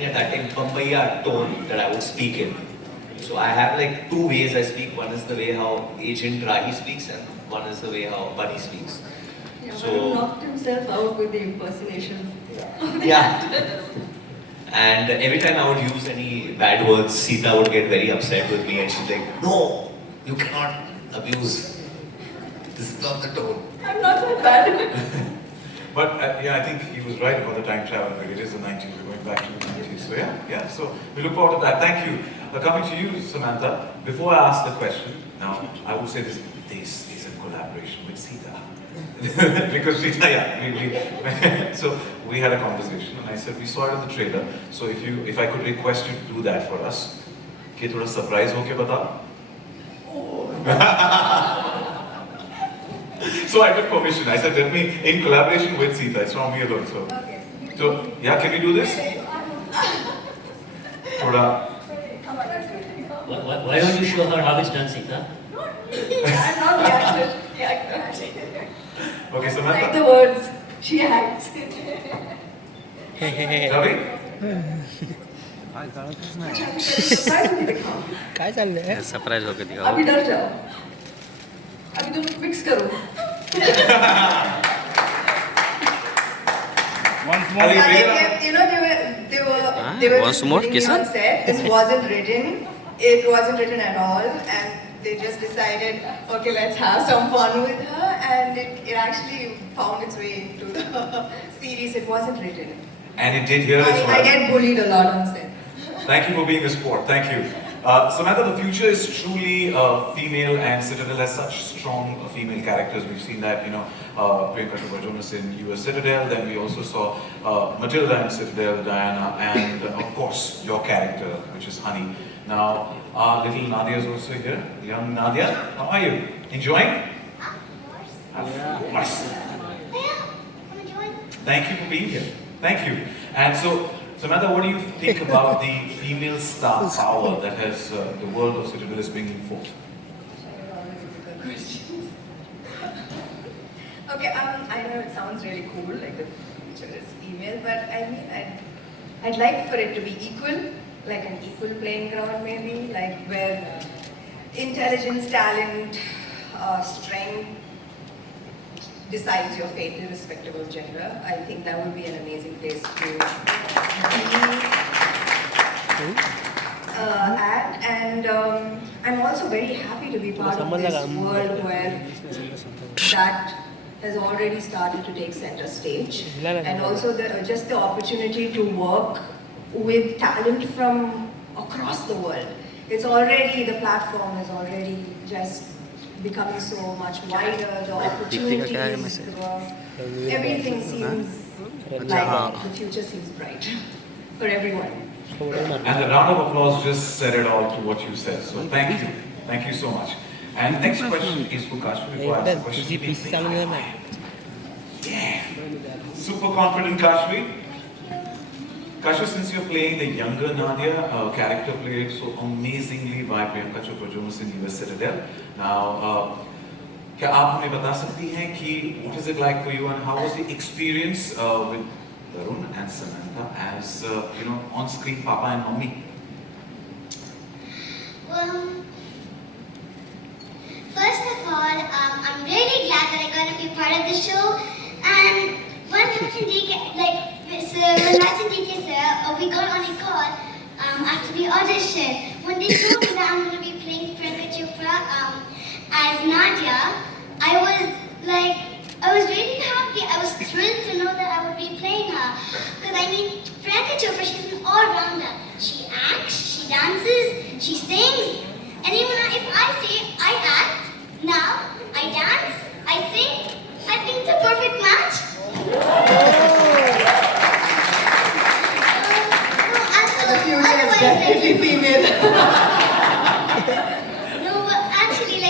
writing at that time Pampaiya tone that I would speak in. So I have like two ways I speak. One is the way how Agent Rahi speaks, and one is the way how Bunny speaks. Yeah, So but he knocked himself out with the impersonations. yeah. And every time I would use any bad words, Sita would get very upset with me, and she's like, "No, you cannot abuse. This is not the tone." I'm not that bad. But yeah, I think he was right about the time travel. It is the 90s. We're going back to the 90s. So yeah. So we look forward to that. Thank you. Coming to you, Samantha. Before I ask the question, now I would say this is a collaboration with Sita. Because Sita, yeah, so we had a conversation, and I said we saw it in the trailer. So if I could request you to do that for us, कि थोड़ा surprise होके बताओ. So I took permission. I said, let me, in collaboration with Sita, it's not me alone. Okay. So yeah, can we do this? Thoda. Why don't you show her how it's done, Sita? I'm not the actor. The actor. Okay, Like Samantha. the words, she acts. Ravi? Surprise में दिखाओ. काय चाललंय surprise होके दिखाओ अभी डर जाओ. अभी तुम फिक्स करो. Once more. Yeah, they kept, you know, they were Once just more, putting me Kisan? on set. This wasn't written. It wasn't written at all, and they just decided, okay, let's have some fun with her, and it actually found its way into the series. It wasn't written. And it did here as well. I get bullied a lot on set. Thank you for being a sport. Thank you. Samantha, the future is truly female, and Citadel has such strong female characters. We've seen that, you know, Priyanka Chopra Jonas in US Citadel. Then we also saw Matilda in Citadel, Diana, and of course your character, which is Honey. Now, our little Nadia is also here. Young Nadia, how are you? Enjoying? Of course. I'm enjoying. Thank you for being here. Thank you. And so, Samantha, what do you think about the female star power that has the world of Citadel is bringing forth? Okay, I know it sounds really cool, like the future is female, but I mean, I'd like for it to be equal, like an equal playing ground maybe, like where intelligence, talent, strength decides your fate irrespective of gender. I think that would be an amazing place to be at. And I'm also very happy to be part of this world where that has already started to take center stage. And also just the opportunity to work with talent from across the world. It's already, the platform is already just becoming so much wider, the opportunities, everything seems like the future seems bright for everyone. And the round of applause just said it all to what you said. So thank you. Thank you so much. And next question is for Kashvi. Before I ask the question, yeah. Super confident Kashvi. Kashvi, since you're playing the younger Nadia, character played so amazingly by Priyanka Chopra Jonas in US Citadel. Now, क्या आप हमें बता सकती हैं कि what is it like for you and how was the experience with Varun and Samantha as you know, on-screen Papa and Mommy? Well, first of all, I'm really glad that I got to be part of the show. And when we got on a call after the audition, when they told me that I'm going to be playing Priyanka Chopra as Nadia, I was really happy. I was thrilled to know that I would be playing her. Because I mean, Priyanka Chopra, she's an all-rounder. She acts, she dances, she sings. And even if I say I act, now I dance, I sing, I think it's a perfect match. The future is definitely female. No, but actually,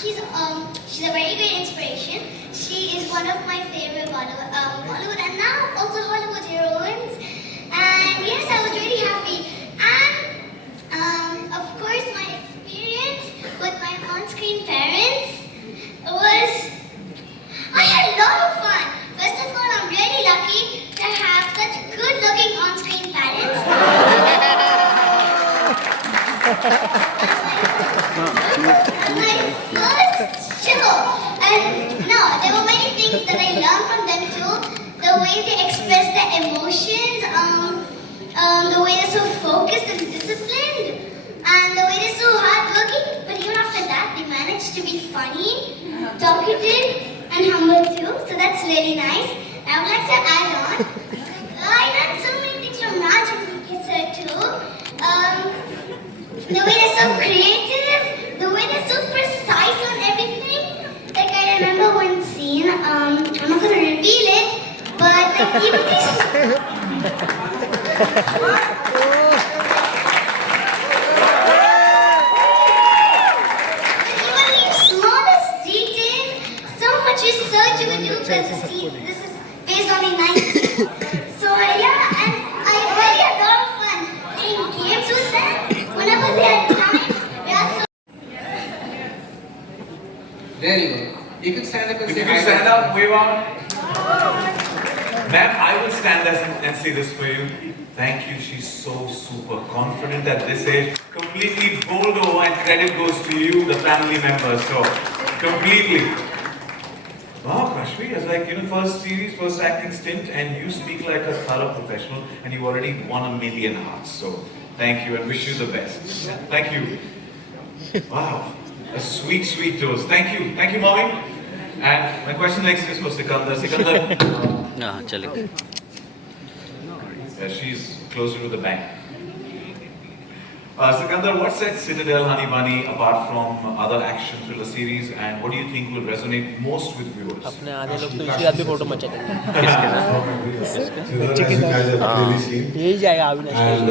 she's a very great inspiration. She is one of my favorite Bollywood and now also Hollywood heroines. And yes, I was really happy. And of course, my experience with my on-screen parents was, I had a lot of fun. First of all, I'm really lucky to have such good-looking on-screen parents. my first show. And no, there were many things that I learned from them too. The way they express their emotions, the way they're so focused and disciplined, and the way they're so hardworking. But even after that, they managed to be funny, talkative, and humble too. So that's really nice. I would like to add on. I learned so many things from Raj and DK sir too. The way they're so creative, the way they're so precise on everything. Like I remember one scene, I'm not gonna reveal it, but like even these smallest details, so much research you would do because this is based on the 90s. So yeah, and I really had a lot of fun playing games with them whenever they had time. We had so There you go. You can stand up and If say you can hi. stand up, wave out. Ma'am, I will stand and say this for you. Thank you. She's so super confident at this age. Completely bowled over, and credit goes to you, the family members. So, completely. Wow, Kashvi, it's like, first series, first acting stint, and you speak like a thorough professional, and you already won 1 million hearts. So, thank you and wish you the best. Thank you. Wow, a sweet, sweet toast. Thank you, mommy. And my question next is for Sikandar. Sikandar. हाँ चलेगा. Yeah, she's closer to the bank. Sikandar, what sets Citadel Honey Bunny apart from other action thriller series, and what do you think will resonate most with viewers? अपने आधे लोग तो इसके साथ भी photo मचा देंगे. यही जाएगा अभी And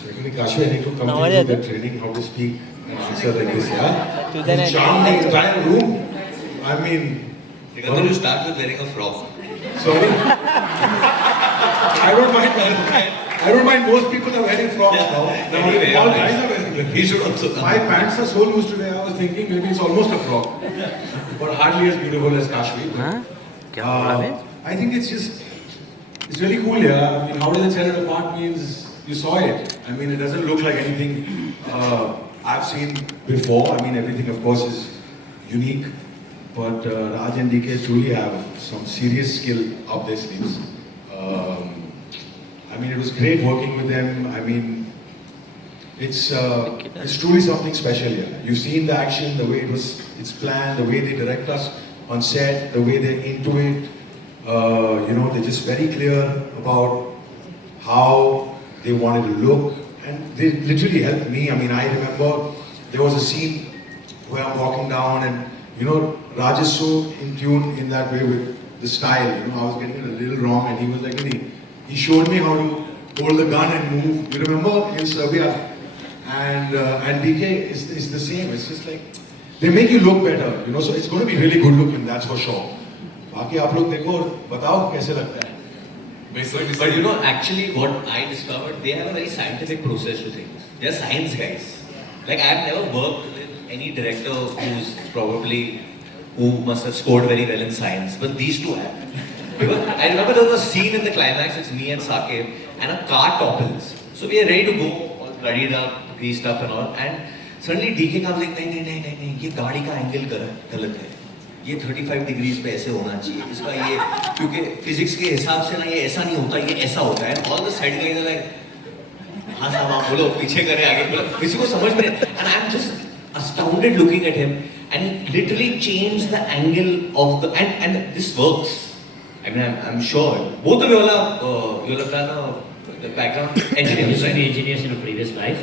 secondly, Kashvi, I need to come to you with training how to speak and answer like this, yeah? To then You charm the entire room. I mean, Sikandar, you start with wearing a frock. sorry. I don't mind most people are wearing frocks now. Anyway, All guys are wearing them. He should also come. My pants are so loose today, I was thinking maybe it's almost a frock. But hardly as beautiful as Kashvi. हाँ क्या बोला बे? I think it's really cool here. I mean, how does it set it apart means you saw it. I mean, it doesn't look like anything I've seen before. I mean, everything of course is unique. But Raj and DK truly have some serious skill up their sleeves. I mean, it was great working with them. I mean, it's truly something special here. You've seen the action, the way it's planned, the way they direct us on set, the way they're into it. They're just very clear about how they wanted to look, and they literally helped me. I mean, I remember there was a scene where I'm walking down, and Raj is so in tune in that way with the style. I was getting it a little wrong, and he was like, he showed me how to hold the gun and move. You remember in Serbia, and DK is the same. It's just like they make you look better. So it's going to be really good looking. That's for sure. बाकी आप लोग देखो और बताओ कैसे लगता है. But actually what I discovered, they have a very scientific process to things. They are science guys. Like I've never worked with any director who must have scored very well in science, but these two have. Because I remember there was a scene in the climax, it's me and Saqib, and a car topples. So we are ready to go, all bloodied up, greased up and all, and suddenly DK comes like, नहीं, ये गाड़ी का angle गलत है. ये 35 degrees पे ऐसे होना चाहिए, इसका ये क्योंकि फिजिक्स के हिसाब से ना ये ऐसा नहीं होता, ये ऐसा होता है. All the side guys are like हाँ साहब आप बोलो, पीछे करें आगे बोलो, किसी को समझ में. And I am just astounded looking at him, and he literally changed the angle of the and this works. I mean, I'm sure both of you all have done the background engineers, Used to right? be engineers in a previous life.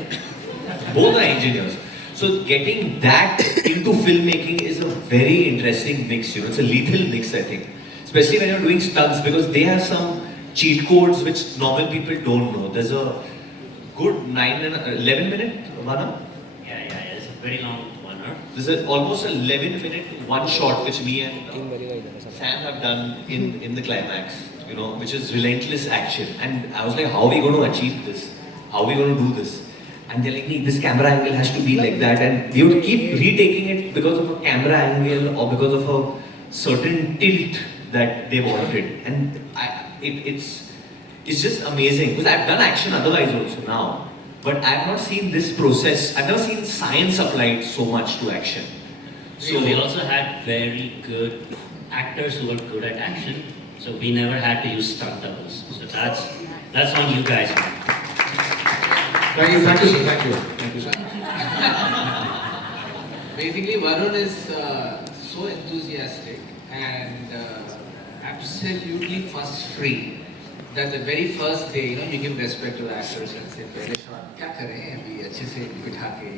Both are engineers. So getting that into filmmaking is a very interesting mix. It's a lethal mix, I think. Especially when you're doing stunts, because they have some cheat codes which normal people don't know. There's a good 9 and 11 minute one hour. Yeah, it's a very long 1 hour. There's almost 11-minute one shot which me and Sam have done in the climax. Which is relentless action. And I was like, how are we going to achieve this? How are we going to do this? And they're like, nee, this camera angle has to be like that. And we would keep retaking it because of a camera angle or because of a certain tilt that they wanted. And it's just amazing. Because I've done action otherwise also now. but I've not seen this process. I've never seen science applied so much to action. So we also had very good actors who were good at action. So we never had to use stunt doubles. So that's on you guys. Thank you, sir. Thank you, sir. Basically, Varun is so enthusiastic and absolutely fuss-free that the very first day, you give respect to the actors and say, "पहले shot क्या करें अभी अच्छे से बिठा के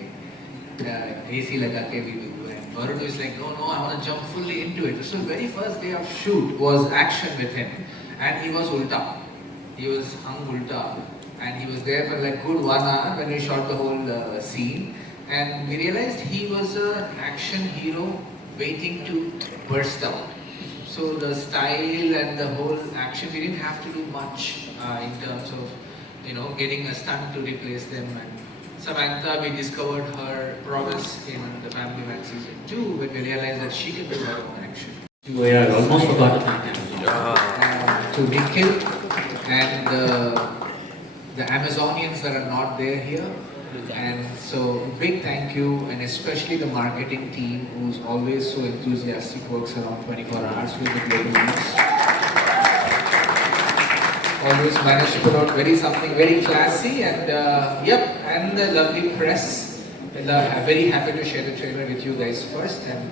AC लगा के भी do." And Varun is like, "No, I want to jump fully into it." So the very first day of shoot was action with him, and he was ulta. He was hung ulta, and he was there for like good 1 hour when we shot the whole scene. And we realized he was an action hero waiting to burst out. So the style and the whole action, we didn't have to do much in terms of, getting a stunt to replace them. And Samantha, we discovered her prowess in the Family Man season 2 when we realized that she can do her own action. We are almost forgot to thank Amazon. To Nikhil and the Amazonians that are not there here. And so big thank you, and especially the marketing team who's always so enthusiastic, works around 24 hours with the global news. Always managed to put out something very classy, and and the lovely press. Very happy to share the trailer with you guys first, and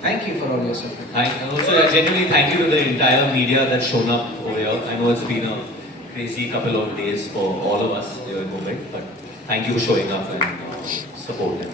thank you for all your support. And also, genuinely thank you to the entire media that's shown up over here. I know it's been a crazy couple of days for all of us here in Mumbai, but thank you for showing up and supporting.